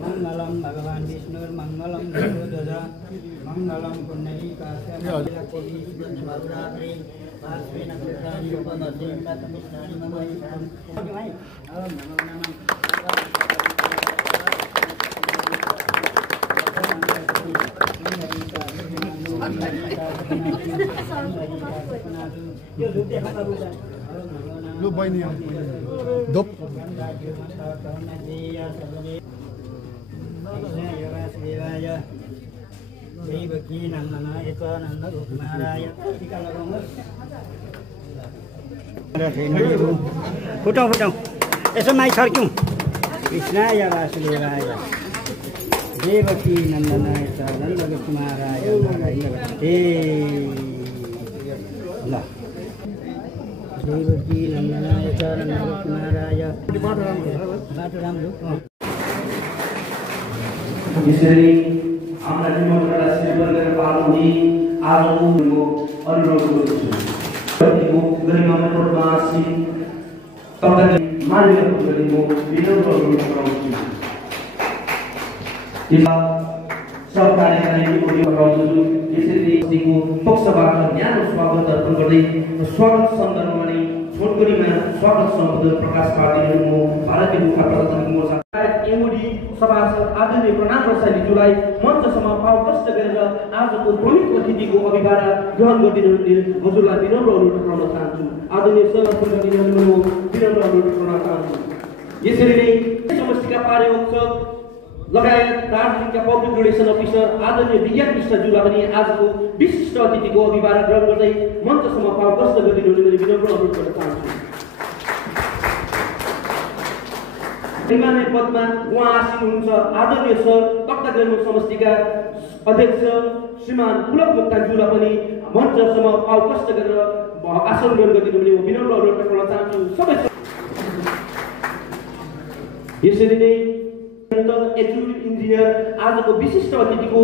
मंगलम भगवान विष्णु मंगलम देवध्वज मंगलम Lu bani dop फुटाउ फुटाउ यसो my छर्क्यौं कृष्णाय वासुदेवाय देवकी नन्दनाय च नन्दकुमाराय ए ल देवकी नन्दनाय च नन्दकुमाराय बाटो राम्रो यसरी हाम्रा निमन्त्रणालाई स्वीकार गरेर पाल्ने आजको अनुरोध गर्दछु प्रतिको गरिमामय पद्मासी तपाईले मान्य गरिनु विनम्र अनुरोध गराउँछु सब कार्यक्रमलाई गराउँछु यसरी दिनको पक्षबाट न्यानो स्वागत अर्पण गर्दै स्वागत सन्दर्भमा नै छोटकरीमा स्वागत सम्बोधन प्रकाश पार्टीहरुको भारतीय मुखा प्रजातान्त्रिक मोर्चा एमओडी सभासद आदरणीय प्रणाम रसाइली जुलाई मञ्चसम्म पाउकष्ट गरेर आजको प्रमुख अतिथिको अभिभाषण ग्रहण गरिदिनुहुने हजुरलाई विनम्र अनुरोध गर्न चाहन्छु आदरणीय सदस्य प्रतिनिधिहरुको विनम्र अनुरोध गर्न चाहन्छु यसरी नै समष्टिका पर्यवेक्षक लगायत दार्जिलिङका पब्लिक रिलेसन अफिसर आदरणीय विज्ञान विष्टज्यूलाई पनि आजको विशिष्ट अतिथिको अभिभाषण ग्रहण गर्दै मञ्चसम्म पाउकष्ट गरिदिनुहुने विनम्र अनुरोध गर्न चाहन्छु विमानय पदमा उहाँ आसीन हुनुहुन्छ आदरणीय सर तक्तागढ समष्टिका अध्यक्ष श्रीमान पुलक मोक्तानज्यूलाई पनि मञ्चसम्म पाउकष्ट गरेर आसन ग्रहण गरिदिनुहुने विनम्र अनुरोध गर्न चाहन्छु सबै यसरी नै एक्जिक्युटिभ इन्जिनियर आजको विशिष्ट अतिथिको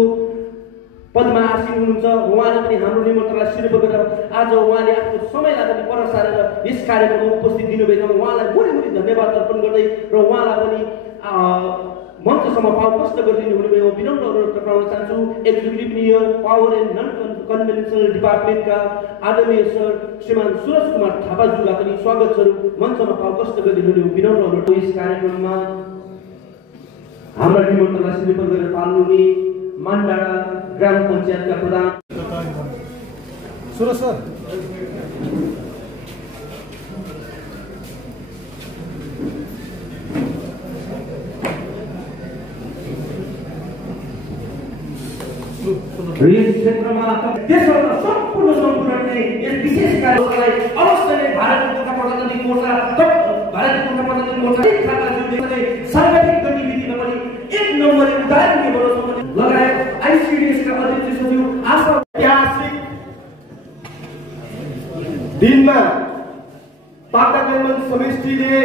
पदमा आसीन हुनुहुन्छ उहाँले पनि हाम्रो निमन्त्रणालाई स्वीकार गरेर आज उहाँले आफ्नो समयलाई पनि पर सारेर यस कार्यक्रममा उपस्थित दिनुभएकोमा उहाँलाई मुरी धन्यवाद अर्पण गर्दै र उहाँलाई पनि मञ्चसम्म पाउकष्ट गरिदिनु हुने विनम्र अनुरोध गर्न चाहन्छु executive engineer power and non conventional डिपार्टमेन्टका आदरणीय सर श्रीमान सुरज कुमार थापाज्यूलाई पनि स्वागत स्वरूप मञ्चमा पाउकष्ट गरिदिनु हुने विनम्र अनुरोध यस कार्यक्रममा हाम्रा निमन्त्रणालाई स्वीकार गरेर पाल्नुहुने मानडाँडा ग्राम पञ्चायतका प्रधान सुरज सर यस क्षेत्रमा देशभरका सम्पूर्ण सम्पूर्णले यस विशेष कार्यक्रमलाई अवश्य नै भारतीय जनता प्रजातान्त्रिक मोर्चा सार्वजनिक गतिविधिमा पनि एक नम्बरको उदाहरण के बनाउन लगायत आइसिडिएस का अध्यक्ष सचिव आशा ऐतिहासिक दिनमा पाटकगञ्ज समष्टिले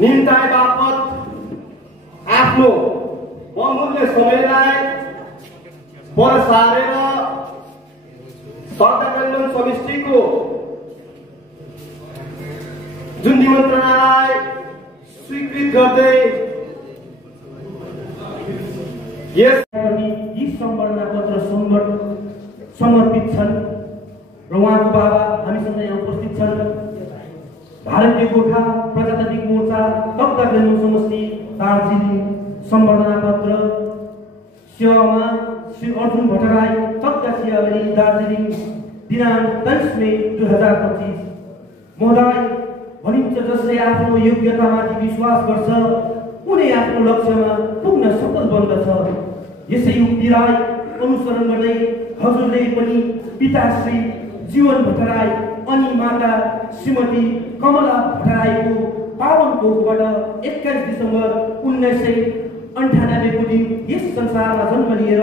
निम्ताय बापत आफ्नो बहुमूल्य समयलाई पर सारेर पाटकगञ्ज समष्टिको जुन निमन्त्रणालाई स्वीकृत गर्दै यस यी सम्बर्धना पत्र समर्पित छन् र उहाँको बाबा हामीसँग यहाँ उपस्थित छन् भारतीय गोर्खा प्रजातान्त्रिक मोर्चा तक्तागढ समष्टि दार्जिलिङ सम्बर्धना पत्र सेवामा श्री अर्जुन भट्टराई तक्ता सियाबारी दार्जिलिङ दिनाङ्क 23 मे 2025 महोदय भनिन्छ जसले आफ्नो योग्यतामाथि विश्वास गर्छ उनी आफ्नो लक्ष्यमा पुग्न सफल बन्दछ यसै उक्तिलाई अनुसरण गर्दै हजुरले पनि पिता श्री जीवन भट्टराई अनि माता श्रीमती कमला भट्टराईको पावन कोखबाट 21 डिसेम्बर 98 को दिन यस संसारमा जन्म लिएर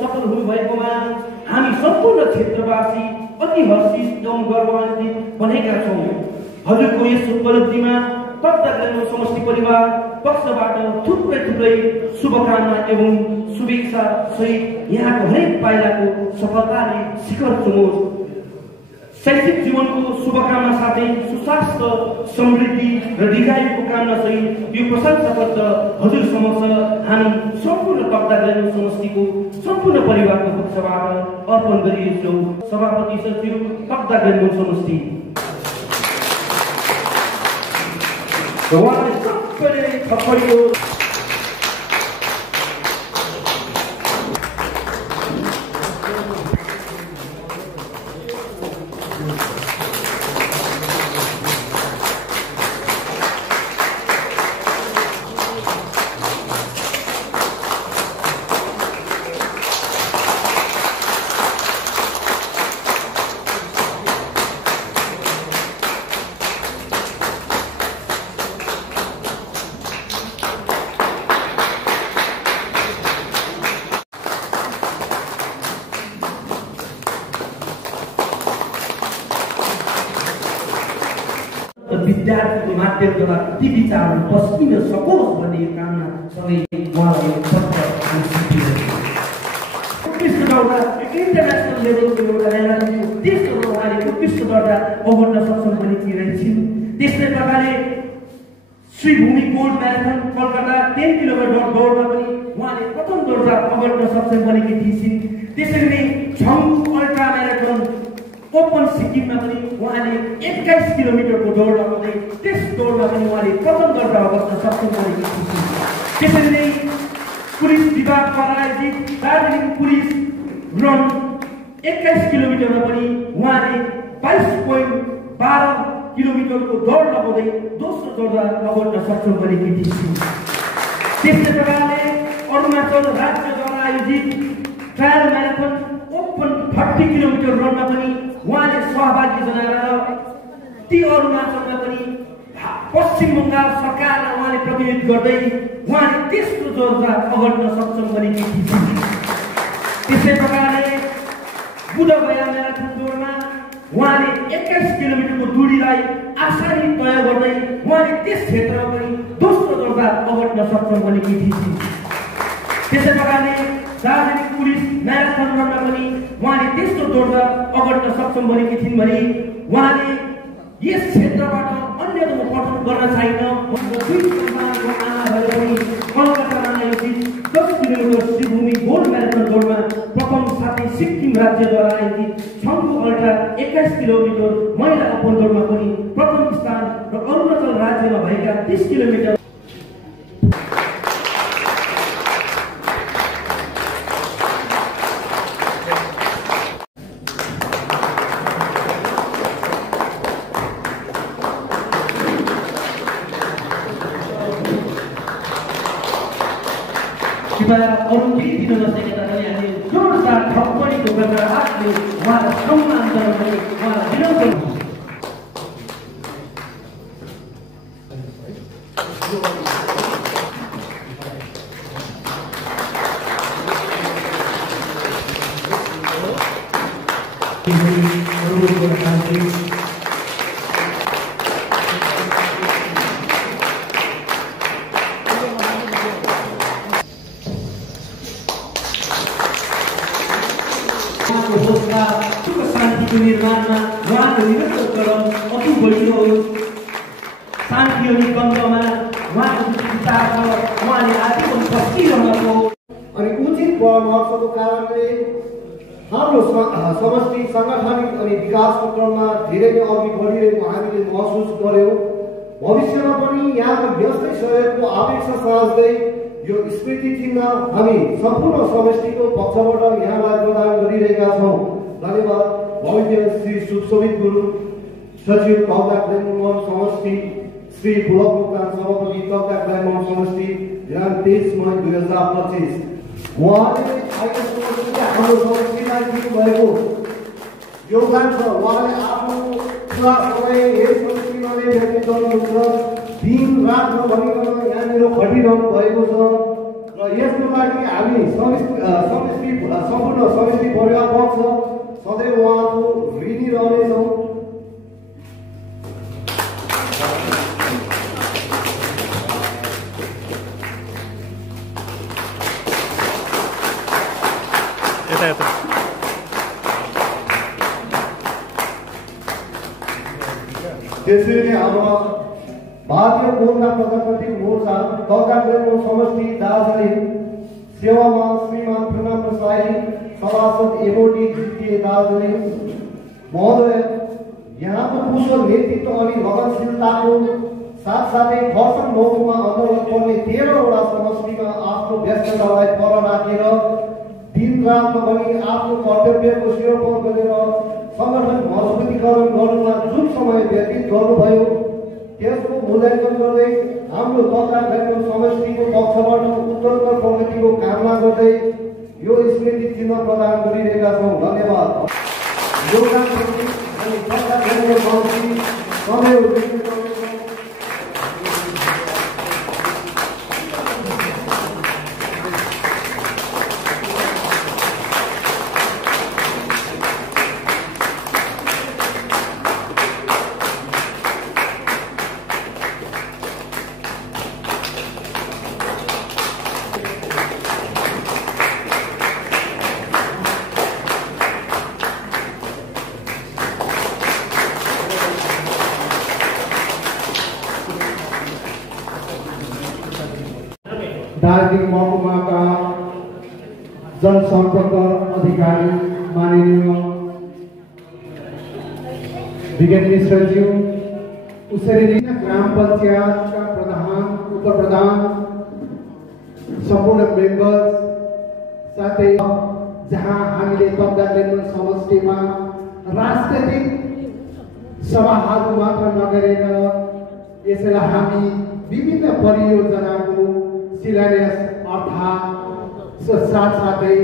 सफल हुनुभएकोमा हामी सम्पूर्ण क्षेत्रवासी अति हर्षित एवं गर्वान्वित बनेका छौँ। हजुरको यस उपलब्धिमा तप्दाग्रेन्ज समष्टि परिवार पक्षबाट थुप्रै शुभकामना एवं शुभेच्छा सहित यहाँको हरेक पाइलाको सफलताले शिखर छुमोस्। शैक्षिक जीवनको शुभकामना साथै सुस्वास्थ्य समृद्धि र दीर्घायुको कामना सहित यो प्रशंसा पत्र हजुर समक्ष हामी सम्पूर्ण तप्दाग्रेन्ज समष्टिको सम्पूर्ण परिवारको पक्षबाट अर्पण गरिएको छौँ। सभापति सचिव तप्दाग्रेन्ज समष्टि। उहाँले सबैले थप्पडीको विद्यार्थीको माध्यमद्वारा ती विचारहरू पस्किन सकोस् भन्ने कामना सबै उहाँलाई उत्कृष्ट दर्जा इन्टरनेसनल लेभलको एउटा ल्यान्ड त्यसको उहाँले उत्कृष्ट दर्जा ओगट्न सक्षम बनेकी रहेछन्। त्यस्तै प्रकारले श्री भूमि गोल्ड म्याराथन कलकत्ता 10 किलोमिटर दौडमा पनि उहाँले प्रथम दर्जा ओगट्न सक्षम बनेकी थिइन्। त्यसरी नै छङ्गु अल्ट्रा म्याराथन ओपन सिक्किममा पनि उहाँले 21 किलोमिटरको दौड लगाउँदै त्यस दौडमा पनि उहाँले प्रथम दर्जा ओगट्न सक्षम बनेकी थिइन्। त्यसरी नै पुलिस विभाग प्रायोजित दार्जिलिङ पुलिस रन 21 किलोमिटरमा पनि उहाँले 22.12 किलोमिटरको दौड लगाउँदै दोस्रो दर्जा ओगट्न सक्षम बनेकी थिइन्। त्यस्तै प्रकारले अरुणाचल राज्यद्वारा आयोजित ट्रायल म्याराथन ओपन 30 किलोमिटर रनमा पनि उहाँले सहभागी जनाएर ती अरुणाचलमा पनि पश्चिम बङ्गाल सरकारलाई उहाँले प्रतिनिधित्व गर्दै उहाँले तेस्रो दर्जा ओगट्न सक्षम बनेकी थिइन्। त्यसै प्रकारले बुधगया म्याराथन दौडमा उहाँले 21 किलोमिटरको दूरीलाई आसानी तय गर्दै उहाँले त्यस क्षेत्रमा पनि दोस्रो दर्जा ओगट्न सक्षम बनेकी थिइन्। त्यसै प्रकारले दार्जिलिङ पुलिस म्याराथन रनमा पनि उहाँले तेस्रो दर्जा ओगट्न सक्षम बनेकी थिइन् भने उहाँले यस क्षेत्रबाट अन्यतम प्रथम गर्न चाहिन कलकत्तामा आयोजित 10 किलोमिटर श्री भूमि गोल्ड म्याराथन दौडमा प्रथम साथै सिक्किम राज्यद्वारा आयोजित छङ्गु अल्ट्रा 21 किलोमिटर महिला ओपन दौडमा पनि प्रथम स्थान र अरुणाचल राज्यमा भएका 30 किलोमिटर अरू केही दिन नसकेका तापनि हामीले जोरदार थप्पडीको गरेर हातले उहाँलाई सम्मान गराउने उहाँलाई विनम्र सुख शान्तिको निर्माणमा उहाँको निरन्तर कदम अति बढियो। शान्ति अनि गङ्गमा उहाँको विचार छ, उहाँले आजीवन बसिरहनको अनि उचित परामर्शको कारणले हाम्रो समष्टि सङ्गठनिक अनि विकासको क्रममा धेरै नै अघि बढिरहेको हामीले महसुस गर्यौँ। भविष्यमा पनि यहाँको व्यस्तै सहयोगको अपेक्षा साँच्दै यो स्मृति चिन्ह हामी सम्पूर्ण समष्टिको पक्षबाट यहाँलाई प्रदान गरिरहेका छौँ। धन्यवाद। भविष्य श्री सुशोभित गुरु सचिव तौका ग्रामीण समष्टि श्री ब्लक मुक्तान सभापति तौका ग्रामीण समष्टि दिनाङ्क 23 मई 2025 उहाँले हाम्रो समष्टिलाई दिनुभएको योगदान छ। उहाँले आफ्नो पुरा समय यस समष्टिमा नै व्यतीत गर्नुहुन्छ। दिन रात नभनिकन यहाँनिर खटिरहनु भएको छ र यसको लागि हामी सम्पूर्ण समष्टि परिवार पक्ष सधैँ उहाँको ऋणी रहनेछौँ। त्यसैले अब भारतीय गोर्खा प्रजातान्त्रिक मोर्चा तौका ग्रामीण समष्टि दार्जिलिङ सेवामा श्रीमान फर्नान्डो साई सभासद एमओडी जिटिए दार्जिलिङ महोदय, यहाँको कुशल नेतृत्व अनि लगनशीलताको साथसाथै खरसाङ महकुमा अन्तर्गत पर्ने 13वटा समष्टिमा आफ्नो व्यस्ततालाई पर राखेर दिन रात नभनी आफ्नो कर्तव्यको सेवापन गरेर संगठन मजबुतीकरण गर्नुमा जुन समय व्यतीत गर्नुभयो त्यसको मूल्याङ्कन गर्दै हाम्रो तौका ग्रामीण समष्टिको पक्षबाट उत्तरोत्तर प्रगतिको कामना गर्दै यो स्मृति चिन्ह प्रदान गरिरहेका छौँ। धन्यवाद। योगदान अनि तौका ग्रामीण समष्टि सधैँ दार्जिलिङ महकुमाका जनसम्पर्क अधिकारी माननीय विज्ञान मिश्रज्यू, उसरी ग्राम पञ्चायतका प्रधान उपप्रधान सम्पूर्ण मेम्बर्स साथै जहाँ हामीले तौका ग्रामीण समष्टिमा राजनैतिक सभाहरू मात्र नगरेर यसलाई हामी विभिन्न परियोजनाको शिलान्यास अर्थात् साथसाथै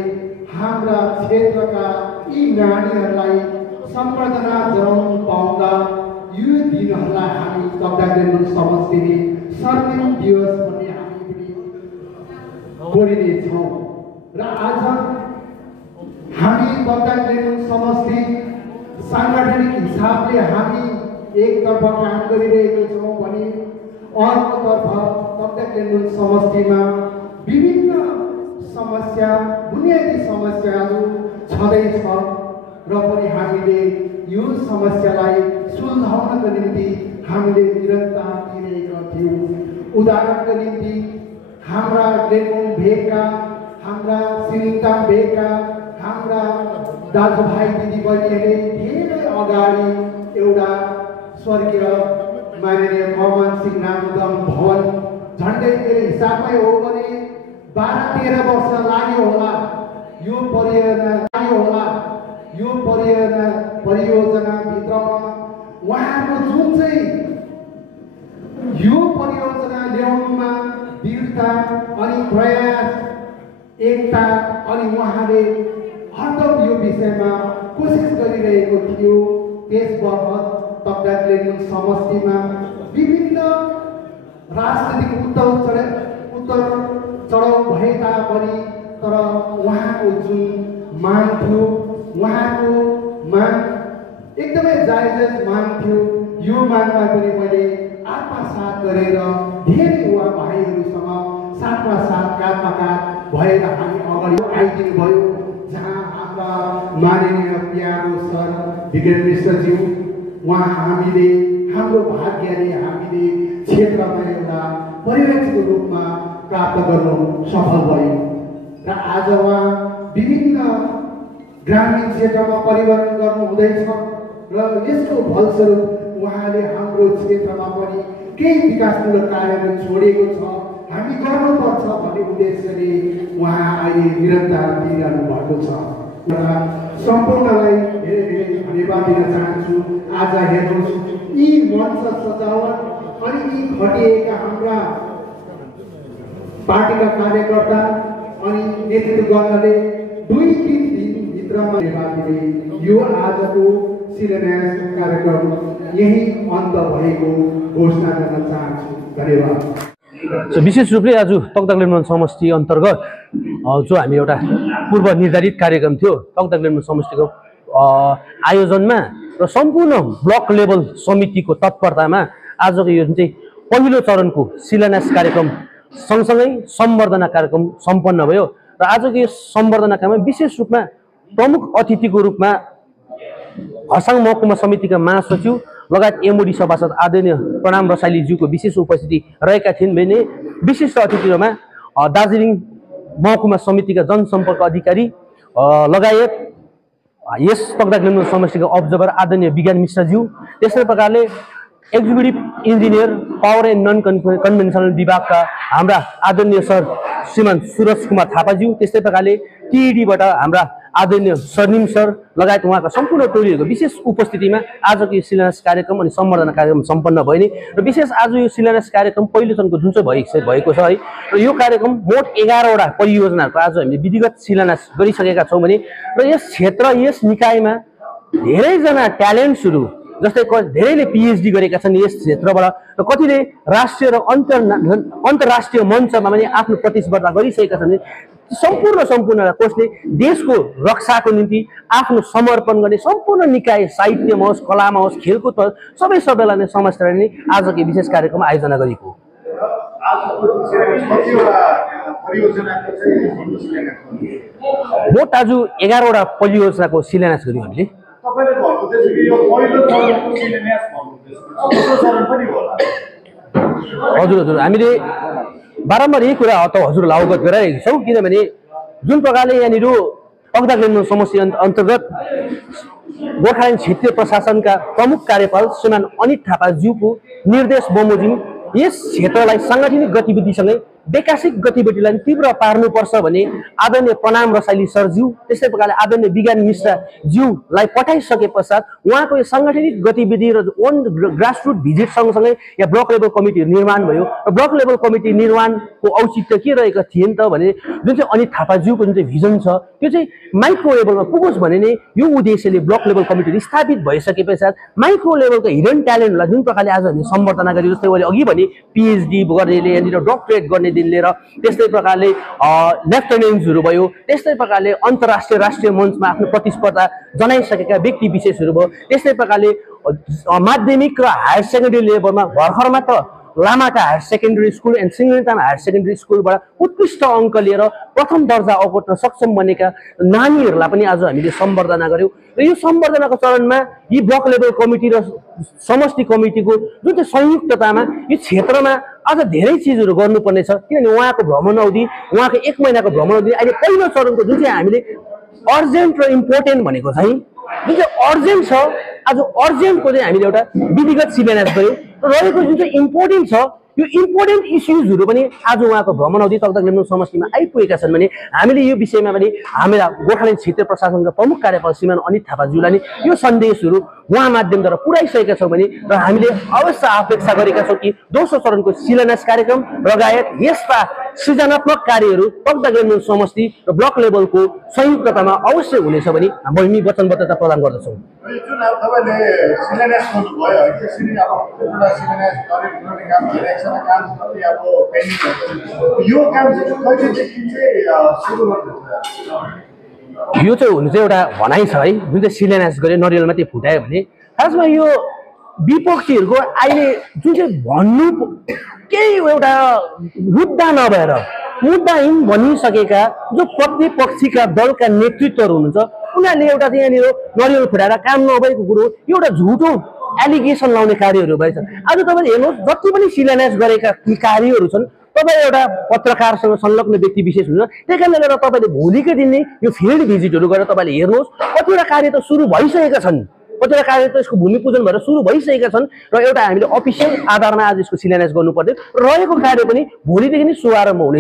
हाम्रा क्षेत्रका यी नानीहरूलाई सम्बर्धना जनाउनु पाउँदा यो दिनहरूलाई हामी तौका ग्रामीण समष्टिले स्वर्णिम दिवस भन्ने हामी पनि बोलिनेछौँ। र आज हामी तौका ग्रामीण समष्टि साङ्गठनिक हिसाबले हामी एकतर्फ काम गरिरहेका छौँ भने अर्कोतर्फ तौका ग्रामीण समष्टिमा विभिन्न समस्या बुनियादी समस्याहरू छँदैछ र पनि हामीले यो समस्यालाई सुल्झाउनको निम्ति हामीले निरन्तर दिइरहेका थियौँ। उदाहरणको निम्ति हाम्रा ग्रामीण भेगका, हाम्रा सिलिङताम भेगका हाम्रा दाजुभाइ दिदीबहिनीहरूले धेरै अगाडि एउटा स्वर्गीय माननीय कमान सिंह नामदम भवन झन्डै मेरो हिसाबमै हो भने 12-13 वर्ष लाग्यो होला यो परियोजना भित्रमा उहाँको जुन चाहिँ यो परियोजना ल्याउनुमा दृढता अनि प्रयास एकता अनि उहाँले हरदम यो विषयमा कोसिस गरिरहेको थियो। त्यसबखत तौका ग्रामीण समष्टिमा विभिन्न राजनीतिक उतार चढाउ भए तापनि तर उहाँको जुन माग थियो, उहाँको माग एकदमै जायज माग थियो। यो मागमा पनि मैले आत्मसात गरेर धेरै युवा भाइहरूसँग साथमा साथ काँधमा काँध भएर हामी अगाडि आइदिनु भयो। जहाँ हाम्रा माननीय प्यारो सर विज्ञान मिश्रज्यू उहाँ हामीले हाम्रो भाग्यले हामीले क्षेत्रमा एउटा पर्यवेक्षकको रूपमा प्राप्त गर्नु सफल भयो र आज उहाँ विभिन्न ग्रामीण क्षेत्रमा परिवर्तन गर्नु हुँदैछ र यसको फलस्वरूप उहाँले हाम्रो क्षेत्रमा पनि केही विकासमूलक कार्यहरू छोडेको छ, हामी गर्नुपर्छ भन्ने उद्देश्यले उहाँ अहिले निरन्तर दिइरहनु भएको छ। सम्पूर्णलाई धेरै धेरै धन्यवाद दिन चाहन्छु। आज हेर्नुहोस् यी मञ्च सजावट अनि यी खटिएका हाम्रा पार्टीका कार्यकर्ता अनि नेतृत्व गर्नले 2-3 दिनभित्रमा नेपालीले यो आजको शिलान्यास कार्यक्रम यही अन्त भएको घोषणा गर्न चाहन्छु। धन्यवाद। विशेष रूपले आज तकदाह समष्टि अन्तर्गत जो हामी एउटा पूर्व निर्धारित कार्यक्रम थियो तकदाह समष्टिको आयोजनमा र सम्पूर्ण ब्लक लेभल समितिको तत्परतामा आजको यो जुन चाहिँ पहिलो चरणको शिलान्यास कार्यक्रम सँगसँगै सम्बर्धना कार्यक्रम सम्पन्न भयो र आजको यो सम्बर्धना कार्यक्रममा विशेष रूपमा प्रमुख अतिथिको रूपमा खरसाङ महकुमा समितिका महासचिव लगायत एमओडी सभासद आदरणीय प्रणाम रसाइलीज्यूको विशेष उपस्थिति रहेका थिइन् भने विशिष्ट अतिथिहरूमा दार्जिलिङ महकुमा समितिका जनसम्पर्क अधिकारी लगायत यस तकदाह समष्टिका अब्जर्भर आदरणीय विज्ञान मिश्रज्यू, त्यस्तै प्रकारले executive engineer power and non conventional विभागका हाम्रा आदरणीय सर श्रीमान सुरज कुमार थापाज्यू, त्यस्तै प्रकारले टिइडीबाट हाम्रा आदरणीय सरनिम सर लगायत उहाँका सम्पूर्ण टोलीहरूको विशेष उपस्थितिमा आजको यो शिलान्यास कार्यक्रम अनि सम्बर्धना कार्यक्रम सम्पन्न भयो नि र विशेष आज यो शिलान्यास कार्यक्रम पहिलो चरणको जुन चाहिँ भएको छ है र यो कार्यक्रम मोट 11वटा परियोजनाहरूको आज हामीले विधिगत शिलान्यास गरिसकेका छौँ भने र यस क्षेत्र यस निकायमा धेरैजना ट्यालेन्ट्सहरू जस्तै धेरैले पिएचडी गरेका छन् यस क्षेत्रबाट र कतिले राष्ट्रिय र अन्तर्राष्ट्रिय मञ्चमा पनि आफ्नो प्रतिस्पर्धा गरिसकेका छन्। सम्पूर्ण कोषले देशको रक्षाको निम्ति आफ्नो समर्पण गर्ने सम्पूर्ण निकाय साहित्यमा होस् कलामा होस् खेलकुदमा होस् सबैलाई नै समाजलाई नै आजको विशेष कार्यक्रम आयोजना गरेको मोट आज 11वटा परियोजनाको शिलान्यास गर्यौँ हामीले। हजुर हामीले बारम्बार यही कुरा त हजुरलाई अवगत गराएका छौँ किनभने जुन प्रकारले यहाँनिर तकदाह समष्टि अन्तर्गत गोर्खाल्यान्ड क्षेत्रीय प्रशासनका प्रमुख कार्यपाल श्रीमान अनित थापाज्यूको निर्देश बमोजिम यस क्षेत्रलाई साङ्गठनिक गतिविधिसँगै वैकासिक गतिविधिलाई तीव्र पार्नुपर्छ भने आदरणीय प्रणाम रसाइली सरज्यू त्यस्तै प्रकारले आदरणीय विज्ञान मिश्रा ज्यूलाई पठाइसके पश्चात उहाँको यो साङ्गठनिक गतिविधि र ओन ग्रासरुट भिजिट सँगसँगै यहाँ ब्लक लेभल कमिटी निर्माण भयो र ब्लक लेभल कमिटी निर्माणको औचित्य के रहेको थिएन त भने जुन चाहिँ अनित थापाज्यूको जुन चाहिँ भिजन छ त्यो चाहिँ माइक्रो लेभलमा पुगोस् भने नै यो उद्देश्यले ब्लक लेभल कमिटी स्थापित भइसके पश्चात माइक्रो लेभलको हिडन ट्यालेन्टलाई जुन प्रकारले आज हामी सम्बर्धना गरे जस्तै अघि भने पिएचडी गर्नेले यहाँनिर डक्टरेट गर्ने लिएर त्यस्तै प्रकारले लेफ्टेनेन्ट्सहरू भयो त्यस्तै प्रकारले अन्तर्राष्ट्रिय राष्ट्रिय मञ्चमा आफ्नो प्रतिस्पर्धा जनाइसकेका व्यक्ति विशेषहरू भयो त्यस्तै प्रकारले माध्यमिक र हायर सेकेन्डरी लेभलमा भर्खर मात्र लामाटा हायर सेकेन्डरी स्कुल एन्ड सिङ्गलिताम हायर सेकेन्डरी स्कुलबाट उत्कृष्ट अङ्क लिएर प्रथम दर्जा अवकोट्न सक्षम बनेका नानीहरूलाई पनि आज हामीले सम्बर्धना गर्यौँ र यो सम्बर्धनाको चरणमा यी ब्लक लेभल कमिटी र समष्टि कमिटीको जुन चाहिँ संयुक्ततामा यो क्षेत्रमा अझ धेरै चिजहरू गर्नुपर्ने छ किनभने उहाँको भ्रमण अवधि उहाँको 1 महिनाको भ्रमण अवधि अहिले पहिलो चरणको जुन चाहिँ हामीले अर्जेन्ट र इम्पोर्टेन्ट भनेको चाहिँ जुन चाहिँ अर्जेन्ट छ आज अर्जेन्टको चाहिँ हामीले एउटा विधिगत शिलान्यास गर्यौँ र रहेको जुन चाहिँ इम्पोर्टेन्ट छ यो इम्पोर्टेन्ट इस्युजहरू पनि आज उहाँको भ्रमण अवधि तकदाह समष्टिमा आइपुगेका छन् भने हामीले यो विषयमा पनि हामीलाई गोर्खाल्यान्ड क्षेत्रीय प्रशासनका प्रमुख कार्यपाल श्रीमान अनित थापाज्यूलाई नि यो सन्देशहरू उहाँ माध्यमद्वारा पुर्याइसकेका छौँ भने र हामीले अवश्य अपेक्षा गरेका छौँ कि दोस्रो चरणको शिलान्यास कार्यक्रम लगायत यस्ता सृजनात्मक कार्यहरू तकदाह समष्टि र ब्लक लेभलको संयुक्ततामा अवश्य हुनेछ भने हामी वचनबद्धता प्रदान गर्दछौँ। यो चाहिँ हुनु चाहिँ एउटा भनाइ छ है जुन चाहिँ शिलान्यास गरे नरिवल मात्रै फुटायो भने खासमा यो विपक्षीहरूको अहिले जुन चाहिँ भन्नु केही एउटा मुद्दा नभएर मुद्दाहीन भनिसकेका जो प्रतिपक्षीका दलका नेतृत्वहरू हुनुहुन्छ उनीहरूले एउटा चाहिँ यहाँनिर नरिवल फुटाएर काम नभएको कुरो एउटा झुटो एलिगेसन लाउने कार्यहरू भएछ। आज तपाईँले हेर्नुहोस् जति पनि शिलान्यास गरेका ती कार्यहरू छन् तपाईँ एउटा पत्रकारसँग संलग्न व्यक्ति विशेष हुनुहुन्छ त्यही कारणले गर्दा तपाईँले भोलिकै दिन नै यो फिल्ड भिजिटहरू गरेर तपाईँले हेर्नुहोस् कतिवटा कार्य त सुरु भइसकेका छन् कतिवटा कार्य त यसको भूमि पूजन भएर सुरु भइसकेका छन् र एउटा हामीले अफिसियल आधारमा आज यसको शिलान्यास गर्नुपर्थ्यो र रहेको कार्य पनि भोलिदेखि नै शुभारम्भ हुने